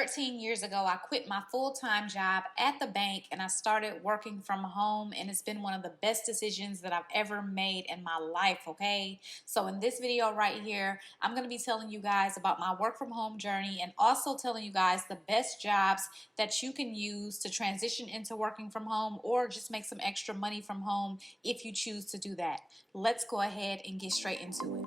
13 years ago, I quit my full-time job at the bank and I started working from home, and it's been one of the best decisions that I've ever made in my life, okay? So in this video right here, I'm going to be telling you guys about my work from home journey and also telling you guys the best jobs that you can use to transition into working from home or just make some extra money from home if you choose to do that. Let's go ahead and get straight into it.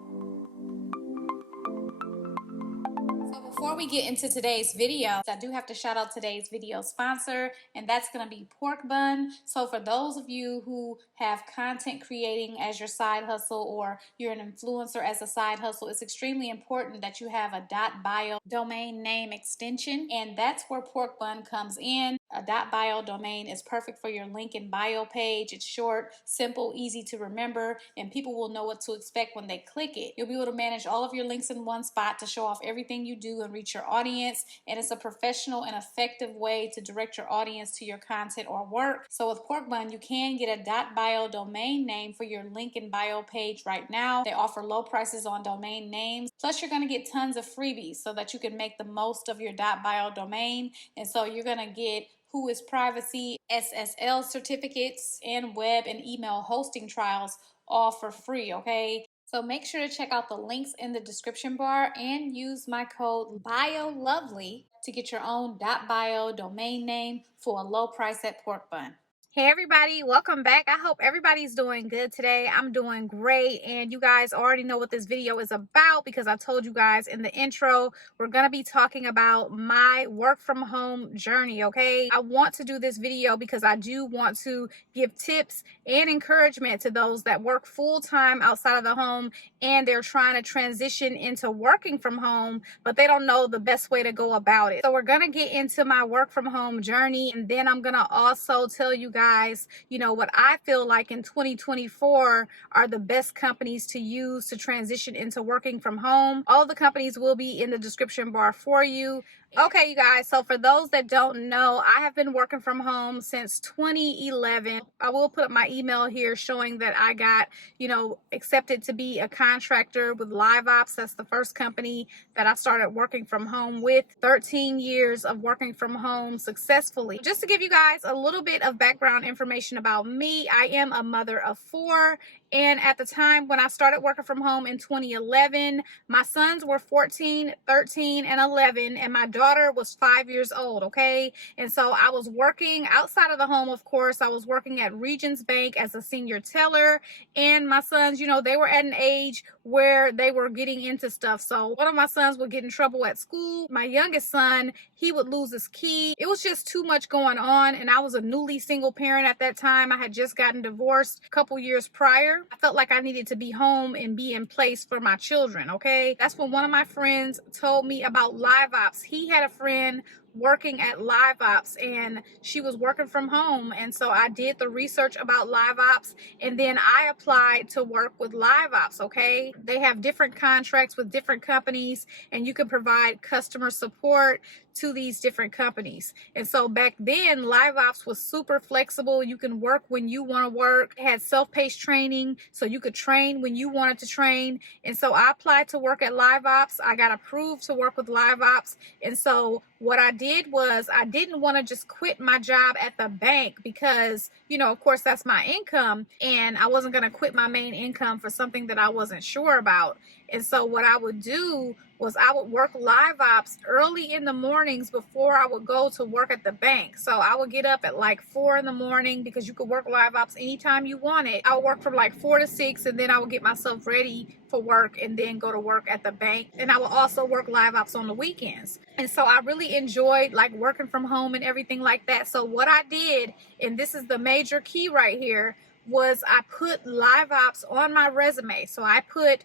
Before we get into today's video, I do have to shout out today's video sponsor, and that's going to be Porkbun. So for those of you who have content creating as your side hustle, or you're an influencer as a side hustle, it's extremely important that you have a .bio domain name extension, and that's where Porkbun comes in. A .bio domain is perfect for your link in bio page. It's short, simple, easy to remember, and people will know what to expect when they click it. You'll be able to manage all of your links in one spot to show off everything you do and reach your audience, and it's a professional and effective way to direct your audience to your content or work. So with Porkbun, you can get a .bio domain name for your link in bio page right now. They offer low prices on domain names, plus you're going to get tons of freebies so that you can make the most of your .bio domain. And so you're going to get Whois Privacy, SSL certificates, and web and email hosting trials all for free, okay? So make sure to check out the links in the description bar and use my code BIOLOVELY to get your own .bio domain name for a low price at Porkbun. Hey everybody, welcome back. I hope everybody's doing good today. I'm doing great, and you guys already know what this video is about because I told you guys in the intro we're going to be talking about my work from home journey, okay? I want to do this video because I do want to give tips and encouragement to those that work full-time outside of the home and they're trying to transition into working from home, but they don't know the best way to go about it. So we're going to get into my work from home journey, and then I'm going to also tell you guys, what I feel like in 2024 are the best companies to use to transition into working from home. All the companies will be in the description bar for you. Okay, you guys, so for those that don't know, I have been working from home since 2011. I will put up my email here showing that I got, accepted to be a contractor with Liveops. That's the first company that I started working from home with. 13 years of working from home successfully. Just to give you guys a little bit of background information about me, I am a mother of 4. And at the time when I started working from home in 2011, my sons were 14, 13, and 11, and my daughter was 5 years old, okay? And so I was working outside of the home, of course. I was working at Regions Bank as a senior teller, and my sons, they were at an age where they were getting into stuff. So one of my sons would get in trouble at school. My youngest son, he would lose his key. It was just too much going on, and I was a newly single parent at that time. I had just gotten divorced a couple years prior. I felt like I needed to be home and be in place for my children, okay? That's when one of my friends told me about Liveops. He had a friend working at Liveops, and she was working from home, and so I did the research about Liveops, and then I applied to work with Liveops, okay? They have different contracts with different companies, and you can provide customer support to these different companies. And so back then, Liveops was super flexible. You can work when you want to work. It had self-paced training, so you could train when you wanted to train. And so I applied to work at Liveops. I got approved to work with Liveops. And so what I did was I didn't want to just quit my job at the bank because, of course, that's my income, and I wasn't going to quit my main income for something that I wasn't sure about. And so what I would do was I would work Liveops early in the mornings before I would go to work at the bank. So I would get up at like 4 in the morning because you could work Liveops anytime you wanted. I would work from like 4 to 6, and then I would get myself ready for work and then go to work at the bank. And I would also work Liveops on the weekends. And so I really enjoyed like working from home and everything like that. So what I did, and this is the major key right here, was I put Liveops on my resume. So I put,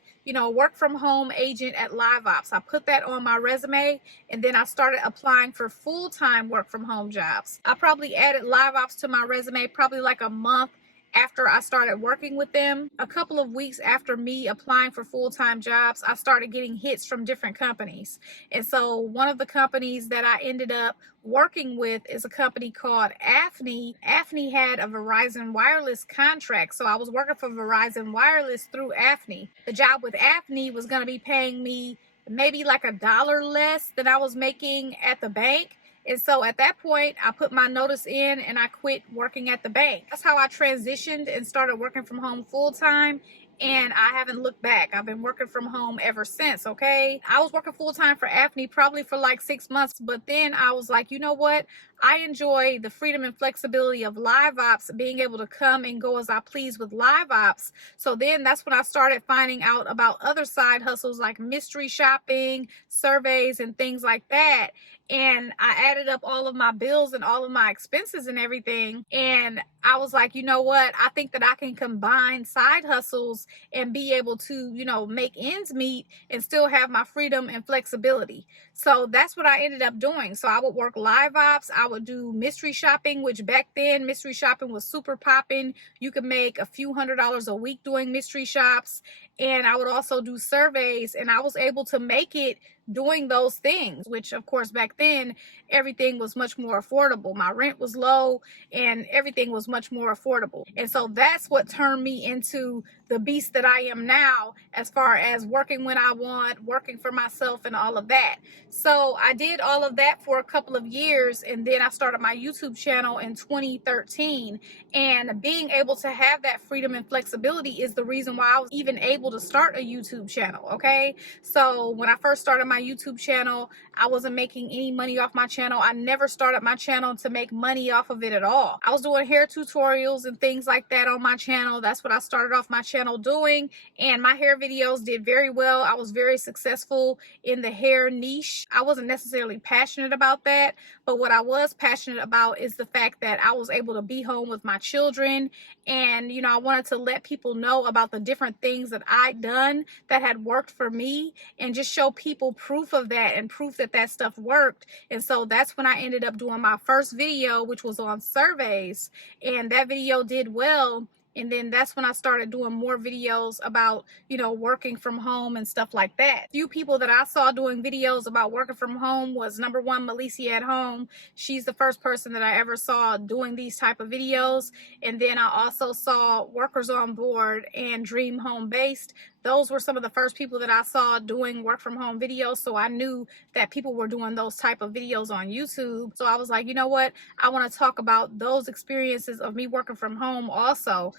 work from home agent at Liveops. I put that on my resume, and then I started applying for full-time work from home jobs. I probably added Liveops to my resume probably like a month after I started working with them. A couple of weeks after me applying for full-time jobs, I started getting hits from different companies. And so one of the companies that I ended up working with is a company called Afni. Afni had a Verizon Wireless contract, so I was working for Verizon Wireless through Afni. The job with Afni was going to be paying me maybe like $1 less than I was making at the bank. And so at that point, I put my notice in and I quit working at the bank. That's how I transitioned and started working from home full time. And I haven't looked back. I've been working from home ever since, okay? I was working full time for Aphne probably for like 6 months, but then I was like, you know what? I enjoy the freedom and flexibility of Liveops, being able to come and go as I please with Liveops. So then that's when I started finding out about other side hustles like mystery shopping, surveys, and things like that. And I added up all of my bills and all of my expenses and everything. And I was like, you know what? I think that I can combine side hustles and be able to, make ends meet and still have my freedom and flexibility. So that's what I ended up doing. So I would work Liveops. I would do mystery shopping, which back then mystery shopping was super popping. You could make a few $100s a week doing mystery shops. And I would also do surveys, and I was able to make it doing those things, which of course back then everything was much more affordable. My rent was low and everything was much more affordable. And so that's what turned me into the beast that I am now, as far as working when I want, working for myself, and all of that. So I did all of that for a couple of years, and then I started my YouTube channel in 2013. And being able to have that freedom and flexibility is the reason why I was even able to start a YouTube channel, okay? So when I first started my YouTube channel, I wasn't making any money off my channel. I never started my channel to make money off of it at all. I was doing hair tutorials and things like that on my channel. That's what I started off my channel doing, and my hair videos did very well. I was very successful in the hair niche. I wasn't necessarily passionate about that, but what I was passionate about is the fact that I was able to be home with my children, and I wanted to let people know about the different things that I'd done that had worked for me, and just show people proof of that and proof that that stuff worked. And so that's when I ended up doing my first video, which was on surveys, and that video did well. And then that's when I started doing more videos about, working from home and stuff like that. Few people that I saw doing videos about working from home was, number one, Lasean at Home. She's the first person that I ever saw doing these type of videos. And then I also saw Workers on Board and Dream Home Based. Those were some of the first people that I saw doing work from home videos. So I knew that people were doing those type of videos on YouTube. So I was like, you know what? I want to talk about those experiences of me working from home also,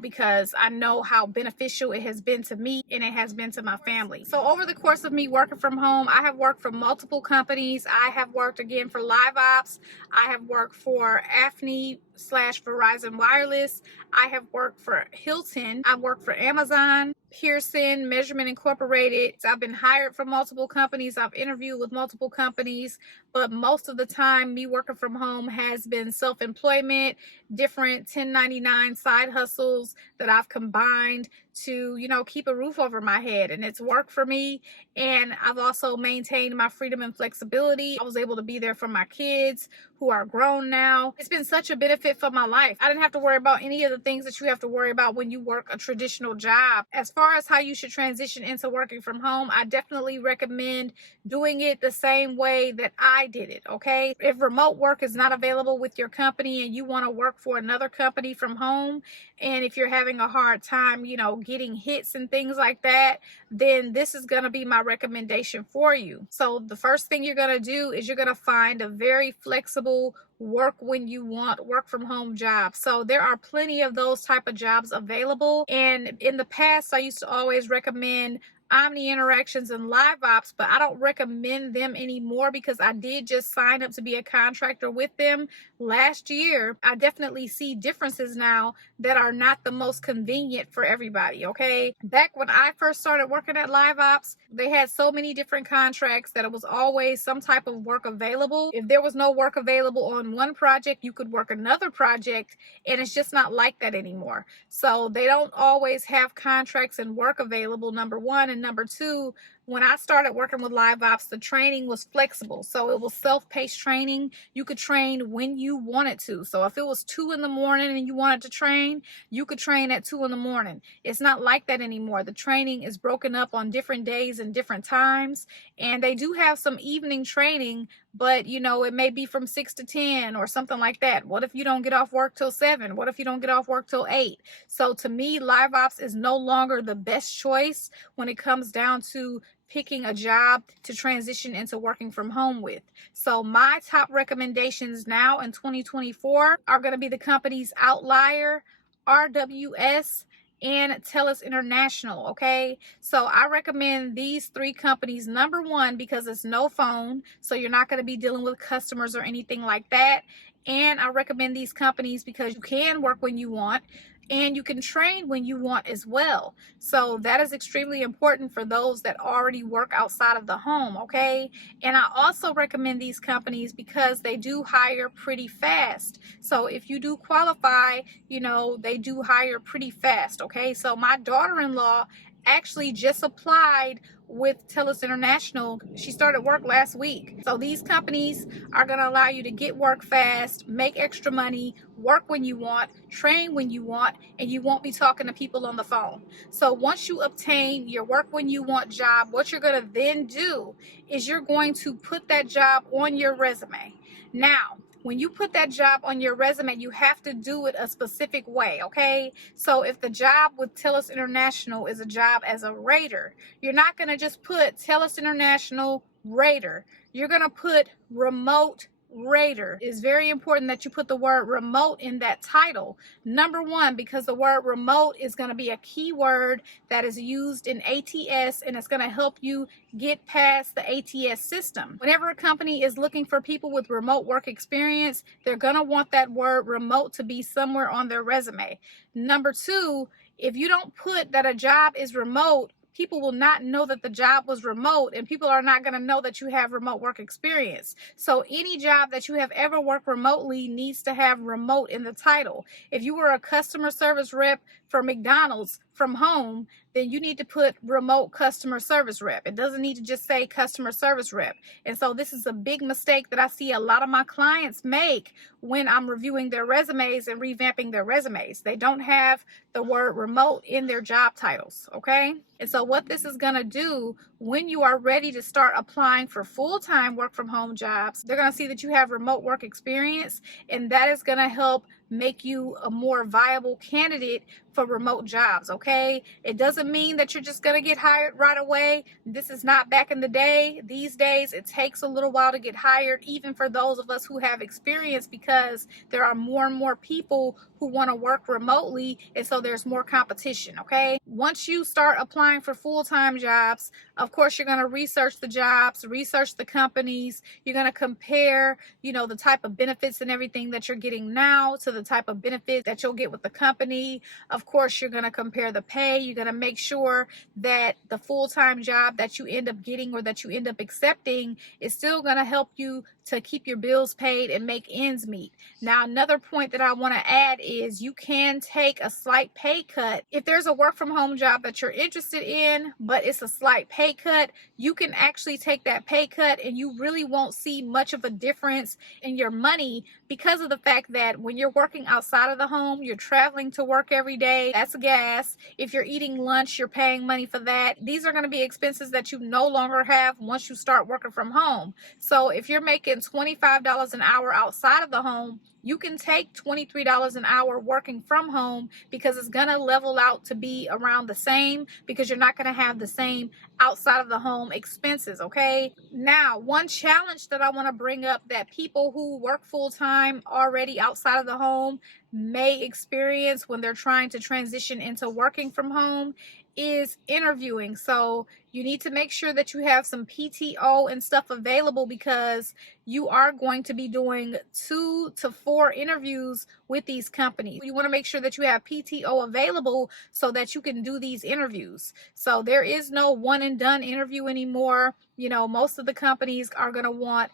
because I know how beneficial it has been to me and it has been to my family. So over the course of me working from home, I have worked for multiple companies. I have worked again for Liveops. I have worked for Aphne / Verizon Wireless. I have worked for Hilton. I've worked for Amazon, Pearson, Measurement Incorporated. I've been hired from multiple companies. I've interviewed with multiple companies, but most of the time me working from home has been self-employment, different 1099 side hustles that I've combined to, keep a roof over my head, and it's worked for me. And I've also maintained my freedom and flexibility. I was able to be there for my kids who are grown now. It's been such a benefit for my life. I didn't have to worry about any of the things that you have to worry about when you work a traditional job. As far as how you should transition into working from home, I definitely recommend doing it the same way that I did it, okay? If remote work is not available with your company and you want to work for another company from home, and if you're having a hard time, getting hits and things like that, then this is going to be my recommendation for you. So the first thing you're going to do is you're going to find a very flexible work when you want, work from home job. So there are plenty of those type of jobs available. And in the past, I used to always recommend Omni Interactions and Liveops, but I don't recommend them anymore because I did just sign up to be a contractor with them last year. I definitely see differences now that are not the most convenient for everybody, okay? Back when I first started working at Liveops, they had so many different contracts that it was always some type of work available. If there was no work available on one project, you could work another project, and it's just not like that anymore. So they don't always have contracts and work available, number one. And number two, when I started working with Liveops, the training was flexible. So it was self-paced training. You could train when you wanted to. So if it was 2 in the morning and you wanted to train, you could train at 2 in the morning. It's not like that anymore. The training is broken up on different days and different times. And they do have some evening training, but it may be from 6 to 10 or something like that. What if you don't get off work till 7? What if you don't get off work till 8? So to me, Liveops is no longer the best choice when it comes down to picking a job to transition into working from home with. So my top recommendations now in 2024 are going to be the companies Outlier, RWS, and TELUS International. Okay, so I recommend these three companies. Number one, because it's no phone, so you're not going to be dealing with customers or anything like that. And I recommend these companies because you can work when you want and you can train when you want as well. So that is extremely important for those that already work outside of the home. Okay, and I also recommend these companies because they do hire pretty fast. So if you do qualify, you know, they do hire pretty fast. Okay, so my daughter-in-law actually just applied with TELUS International. She started work last week. So these companies are going to allow you to get work fast, make extra money, work when you want, train when you want, and you won't be talking to people on the phone. So once you obtain your work when you want job, what you're going to then do is you're going to put that job on your resume. Now, when you put that job on your resume, you have to do it a specific way, okay? So if the job with TELUS International is a job as a rater, you're not going to just put TELUS International rater. You're going to put remote rater. It's very important that you put the word remote in that title. Number one, because the word remote is going to be a key word that is used in ATS, and it's going to help you get past the ATS system. Whenever a company is looking for people with remote work experience, they're going to want that word remote to be somewhere on their resume. Number two, if you don't put that a job is remote, people will not know that the job was remote, and people are not going to know that you have remote work experience. So any job that you have ever worked remotely needs to have remote in the title. If you were a customer service rep for McDonald's from home, then you need to put remote customer service rep. It doesn't need to just say customer service rep. And so this is a big mistake that I see a lot of my clients make when I'm reviewing their resumes and revamping their resumes. They don't have the word remote in their job titles, okay? And so what this is going to do when you are ready to start applying for full-time work from home jobs, they're going to see that you have remote work experience, and that is going to help make you a more viable candidate for remote jobs, okay? It doesn't mean that you're just going to get hired right away. This is not back in the day. These days, it takes a little while to get hired, even for those of us who have experience, because there are more and more people who want to work remotely, and so there's more competition, okay? Once you start applying for full-time jobs, of course, you're going to research the jobs, research the companies. You're going to compare, you know, the type of benefits and everything that you're getting now to the type of benefits that you'll get with the company. Of course, you're going to compare the pay. You're going to make sure that the full-time job that you end up getting or that you end up accepting is still going to help you to keep your bills paid and make ends meet. Now, another point that I want to add is you can take a slight pay cut. If there's a work from home job that you're interested in, but it's a slight pay cut, you can actually take that pay cut and you really won't see much of a difference in your money, because of the fact that when you're working outside of the home, you're traveling to work every day. That's gas. If you're eating lunch, you're paying money for that. These are going to be expenses that you no longer have once you start working from home. So if you're making $25 an hour outside of the home, you can take $23 an hour working from home, because it's going to level out to be around the same, because you're not going to have the same outside of the home expenses, okay? Now, one challenge that I want to bring up that people who work full-time already outside of the home may experience when they're trying to transition into working from home is interviewing. So you need to make sure that you have some PTO and stuff available, because you are going to be doing 2 to 4 interviews with these companies. You want to make sure that you have PTO available so that you can do these interviews. So there is no one and done interview anymore. You know, most of the companies are going to want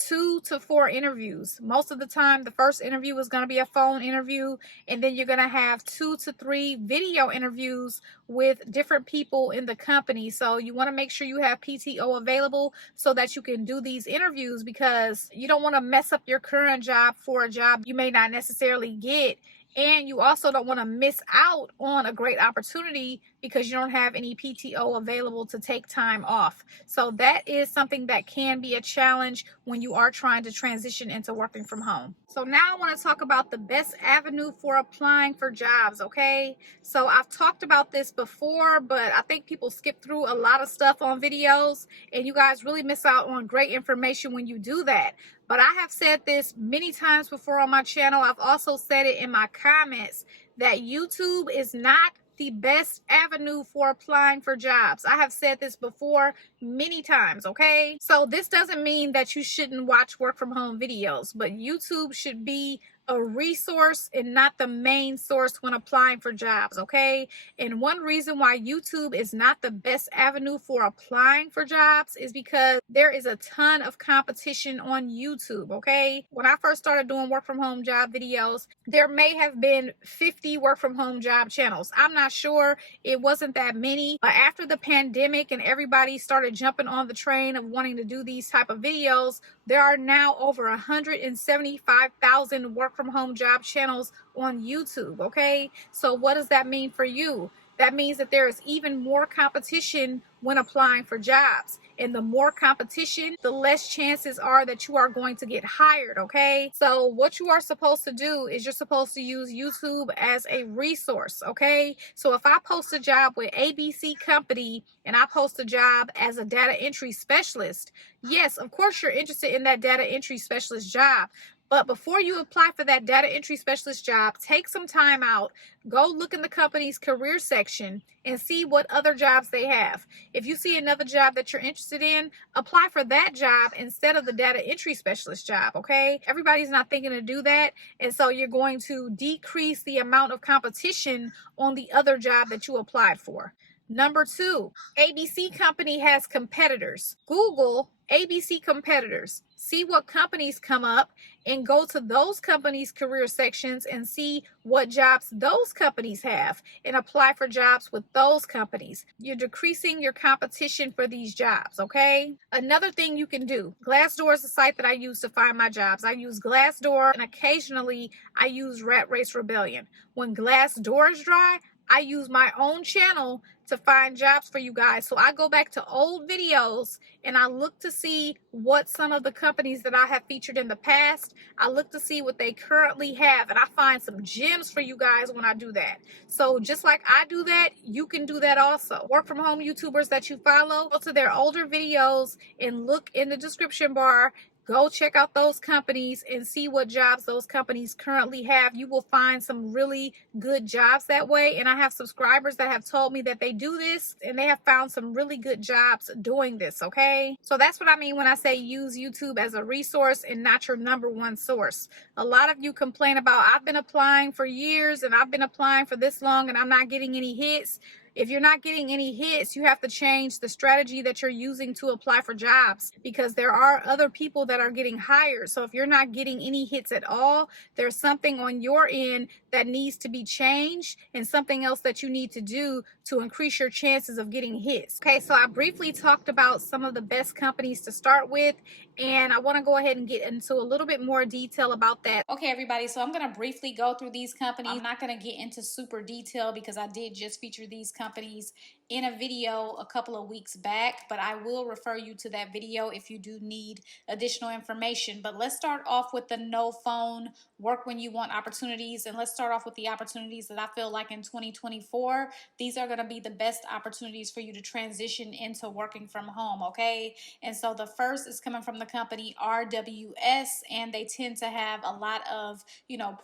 2 to 4 interviews. Most of the time, the first interview is going to be a phone interview, and then you're going to have 2 to 3 video interviews with different people in the company. So you want to make sure you have PTO available so that you can do these interviews, because you don't want to mess up your current job for a job you may not necessarily get And you also don't want to miss out on a great opportunity because you don't have any PTO available to take time off. So that is something that can be a challenge when you are trying to transition into working from home. So now I want to talk about the best avenue for applying for jobs, okay? So I've talked about this before, but I think people skip through a lot of stuff on videos, and you guys really miss out on great information when you do that. But I have said this many times before on my channel. I've also said it in my comments that YouTube is not the best avenue for applying for jobs. I have said this before many times, okay? So this doesn't mean that you shouldn't watch work from home videos, but YouTube should be a resource and not the main source when applying for jobs, okay? And one reason why YouTube is not the best avenue for applying for jobs is because there is a ton of competition on YouTube, okay? When I first started doing work from home job videos, there may have been 50 work from home job channels. I'm not sure. It wasn't that many. But after the pandemic and everybody started jumping on the train of wanting to do these type of videos, there are now over 175,000 work from home job channels on YouTube, okay? So what does that mean for you? That means that there is even more competition when applying for jobs. And the more competition, the less chances are that you are going to get hired, okay? So what you are supposed to do is you're supposed to use YouTube as a resource, okay? So if I post a job with ABC Company and I post a job as a data entry specialist, yes, of course you're interested in that data entry specialist job. But before you apply for that data entry specialist job, take some time out, go look in the company's career section and see what other jobs they have. If you see another job that you're interested in, apply for that job instead of the data entry specialist job, okay? Everybody's not thinking to do that, and so you're going to decrease the amount of competition on the other job that you applied for. Number two, ABC Company has competitors. Google ABC competitors. See what companies come up and go to those companies' career sections and see what jobs those companies have and apply for jobs with those companies. You're decreasing your competition for these jobs, okay? Another thing you can do, Glassdoor is a site that I use to find my jobs. I use Glassdoor and occasionally I use Rat Race Rebellion. When Glassdoor is dry, I use my own channel to find jobs for you guys. So I go back to old videos and I look to see what some of the companies that I have featured in the past, I look to see what they currently have, and I find some gems for you guys when I do that. So just like I do that, you can do that also. Work from home YouTubers that you follow, go to their older videos and look in the description bar. Go check out those companies and see what jobs those companies currently have. You will find some really good jobs that way. And I have subscribers that have told me that they do this and they have found some really good jobs doing this, okay? So that's what I mean when I say use YouTube as a resource and not your number one source. A lot of you complain about, I've been applying for years and I've been applying for this long and I'm not getting any hits. If you're not getting any hits, you have to change the strategy that you're using to apply for jobs because there are other people that are getting hired. So if you're not getting any hits at all, there's something on your end that needs to be changed and something else that you need to do to increase your chances of getting hits. Okay, so I briefly talked about some of the best companies to start with, and I want to go ahead and get into a little bit more detail about that. Okay, everybody, so I'm going to briefly go through these companies. I'm not going to get into super detail because I did just feature these companies in a video a couple of weeks back, but I will refer you to that video if you do need additional information. But let's start off with the no phone work when you want opportunities, and let's start off with the opportunities that I feel like in 2024 these are going to be the best opportunities for you to transition into working from home, okay? And so the first is coming from the company RWS, and they tend to have a lot of,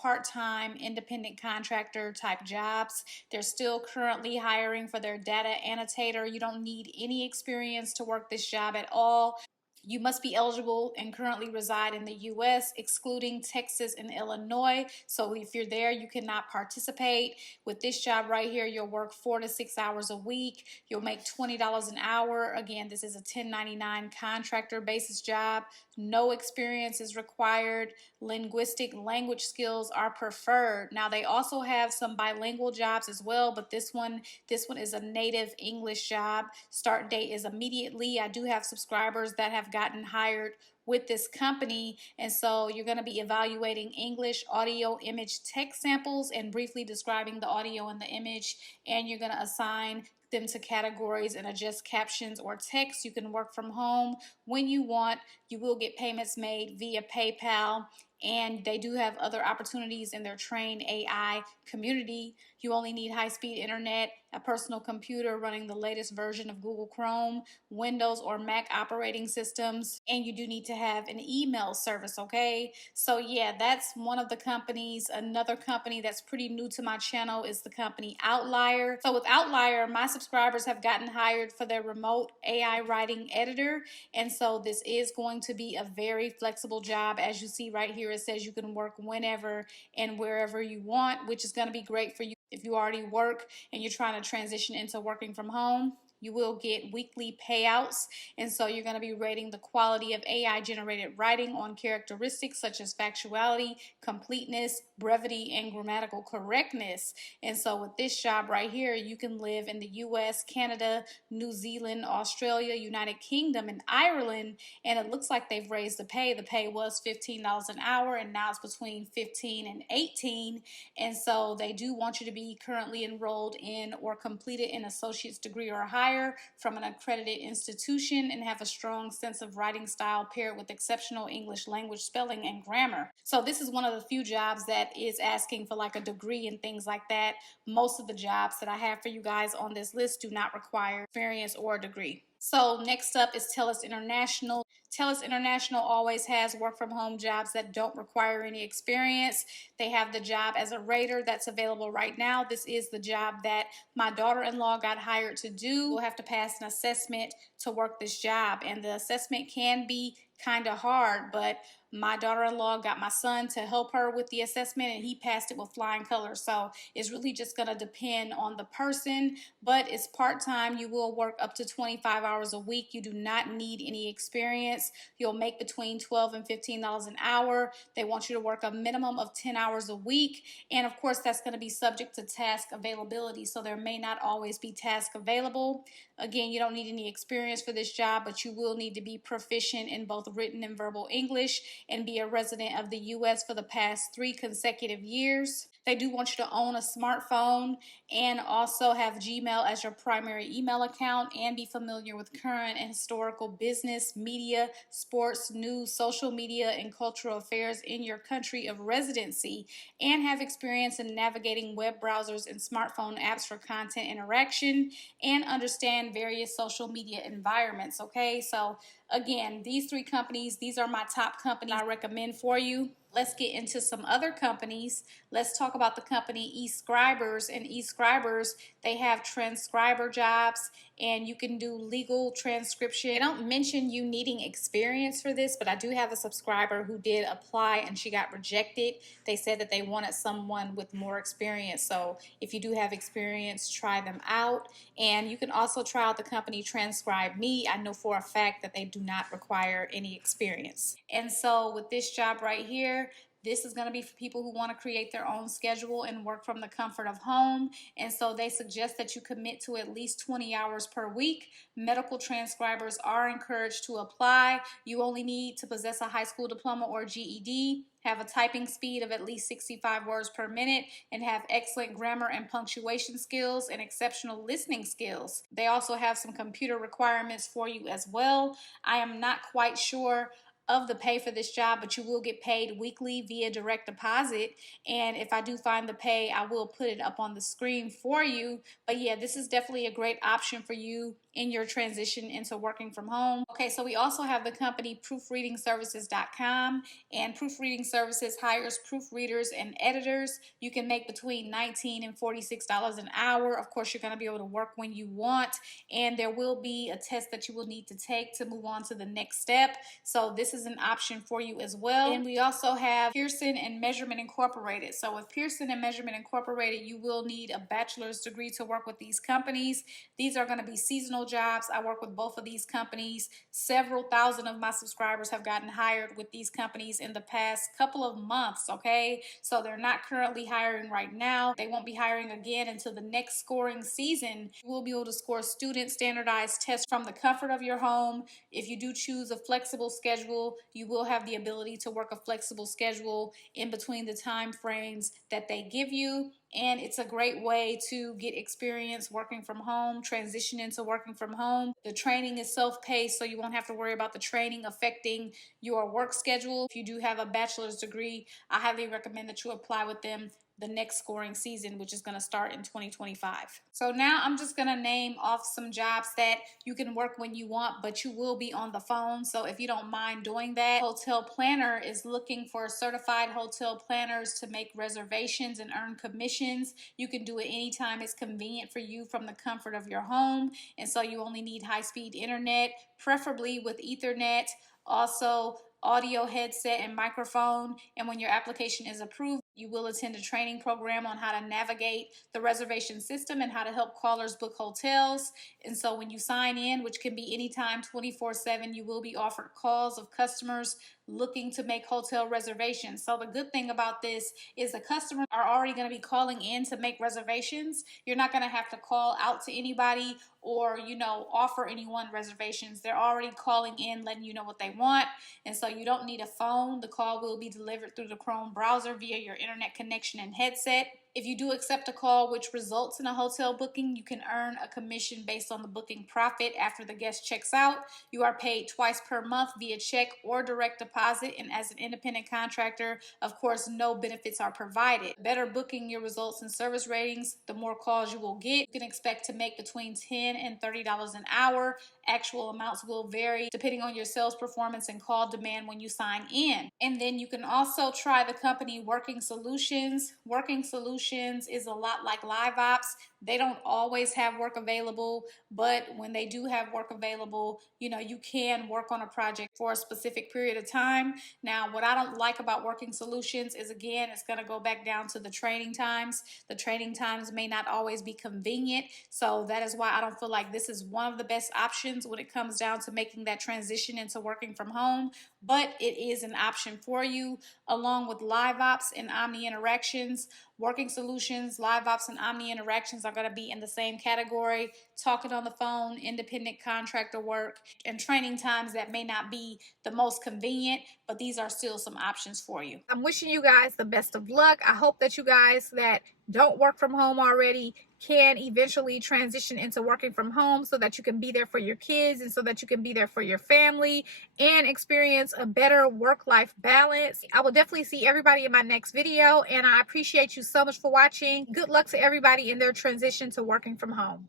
part-time independent contractor type jobs. They're still currently hiring for their data annotator. You don't need any experience to work this job at all. You must be eligible and currently reside in the U.S., excluding Texas and Illinois. So if you're there, you cannot participate. With this job right here, you'll work 4 to 6 hours a week. You'll make $20 an hour. Again, this is a 1099 contractor basis job. No experience is required. Linguistic language skills are preferred. Now, they also have some bilingual jobs as well, but this one is a native English job. Start date is immediately. I do have subscribers that have gotten hired with this company. And so you're going to be evaluating English, audio, image, text samples, and briefly describing the audio and the image. And you're going to assign them to categories and adjust captions or text. You can work from home when you want. You will get payments made via PayPal, and they do have other opportunities in their trained AI community. You only need high-speed internet, a personal computer running the latest version of Google Chrome, Windows or Mac operating systems, and you do need to have an email service, okay? So yeah, that's one of the companies. Another company that's pretty new to my channel is the company Outlier. So with Outlier, my subscribers have gotten hired for their remote AI writing editor, and so this is going to be a very flexible job. As you see right here, it says you can work whenever and wherever you want, which is going to be great for you if you already work and you're trying to transition into working from home. You will get weekly payouts, and so you're going to be rating the quality of AI generated writing on characteristics such as factuality, completeness, brevity, and grammatical correctness. And so with this job right here, you can live in the US, Canada, New Zealand, Australia, United Kingdom, and Ireland, and it looks like they've raised the pay. The pay was $15 an hour, and now it's between 15 and 18. And so they do want you to be currently enrolled in or completed an associate's degree or higher from an accredited institution and have a strong sense of writing style paired with exceptional English language spelling and grammar. So this is one of the few jobs that is asking for like a degree and things like that. Most of the jobs that I have for you guys on this list do not require experience or a degree. So next up is TELUS International. TELUS International always has work from home jobs that don't require any experience. They have the job as a rater that's available right now. This is the job that my daughter-in-law got hired to do. We'll have to pass an assessment to work this job, and the assessment can be kind of hard, but my daughter-in-law got my son to help her with the assessment, and he passed it with flying colors. So it's really just going to depend on the person, but it's part-time. You will work up to 25 hours a week. You do not need any experience. You'll make between $12 and $15 an hour. They want you to work a minimum of 10 hours a week, and of course that's going to be subject to task availability, so there may not always be task available. Again, you don't need any experience for this job, but you will need to be proficient in both written and verbal English and be a resident of the U.S. for the past 3 consecutive years. They do want you to own a smartphone and also have Gmail as your primary email account and be familiar with current and historical business, media, sports, news, social media, and cultural affairs in your country of residency, and have experience in navigating web browsers and smartphone apps for content interaction and understand various social media environments, okay? So again, these 3 companies, these are my top companies I recommend for you. Let's get into some other companies. Let's talk about the company eScribers. And eScribers, they have transcriber jobs, and you can do legal transcription. They don't mention you needing experience for this, but I do have a subscriber who did apply and she got rejected. They said that they wanted someone with more experience. So if you do have experience, try them out. And you can also try out the company Transcribe Me. I know for a fact that they do not require any experience. And so with this job right here, this is going to be for people who want to create their own schedule and work from the comfort of home. And so they suggest that you commit to at least 20 hours per week. Medical transcribers are encouraged to apply. You only need to possess a high school diploma or GED, have a typing speed of at least 65 words per minute, and have excellent grammar and punctuation skills and exceptional listening skills. They also have some computer requirements for you as well. I am not quite sure of the pay for this job, but you will get paid weekly via direct deposit. And if I do find the pay, I will put it up on the screen for you. But yeah, this is definitely a great option for you in your transition into working from home. Okay, so we also have the company proofreadingservices.com, and Proofreading Services hires proofreaders and editors. You can make between $19 and $46 an hour. Of course, you're going to be able to work when you want, and there will be a test that you will need to take to move on to the next step. So this is is an option for you as well. And we also have Pearson and Measurement Incorporated. So with Pearson and Measurement Incorporated, you will need a bachelor's degree to work with these companies. These are going to be seasonal jobs. I work with both of these companies. Several thousand of my subscribers have gotten hired with these companies in the past couple of months, okay? So they're not currently hiring right now. They won't be hiring again until the next scoring season. You will be able to score student standardized tests from the comfort of your home. If you do choose a flexible schedule, you will have the ability to work a flexible schedule in between the time frames that they give you. And it's a great way to get experience working from home, transition into working from home. The training is self-paced, so you won't have to worry about the training affecting your work schedule. If you do have a bachelor's degree, I highly recommend that you apply with them the next scoring season, which is going to start in 2025. So now I'm just going to name off some jobs that you can work when you want, but you will be on the phone. So if you don't mind doing that, Hotel Planner is looking for certified hotel planners to make reservations and earn commissions. You can do it anytime it's convenient for you from the comfort of your home. And so you only need high-speed internet, preferably with Ethernet. Also, audio headset and microphone. And when your application is approved, you will attend a training program on how to navigate the reservation system and how to help callers book hotels. And so when you sign in, which can be anytime 24/7, you will be offered calls of customers looking to make hotel reservations. So the good thing about this is the customers are already going to be calling in to make reservations. You're not going to have to call out to anybody or, offer anyone reservations. They're already calling in, letting you know what they want. And so you don't need a phone. The call will be delivered through the Chrome browser via your internet connection and headset. If you do accept a call which results in a hotel booking, you can earn a commission based on the booking profit after the guest checks out. You are paid twice per month via check or direct deposit, and as an independent contractor, of course, no benefits are provided. The better booking your results and service ratings, the more calls you will get. You can expect to make between $10 and $30 an hour. Actual amounts will vary depending on your sales performance and call demand when you sign in. And then you can also try the company Working Solutions. Working Solutions is a lot like Liveops. They don't always have work available, but when they do have work available, you can work on a project for a specific period of time. Now, what I don't like about Working Solutions is, again, it's going to go back down to the training times. The training times may not always be convenient, so that is why I don't feel like this is one of the best options when it comes down to making that transition into working from home, but it is an option for you, along with Liveops and Omni Interactions. Working Solutions, Liveops, and Omni Interactions are going to be in the same category. Talking on the phone, independent contractor work, and training times that may not be the most convenient, but these are still some options for you. I'm wishing you guys the best of luck. I hope that you guys that don't work from home already can eventually transition into working from home so that you can be there for your kids and so that you can be there for your family and experience a better work-life balance. I will definitely see everybody in my next video, and I appreciate you so much for watching. Good luck to everybody in their transition to working from home.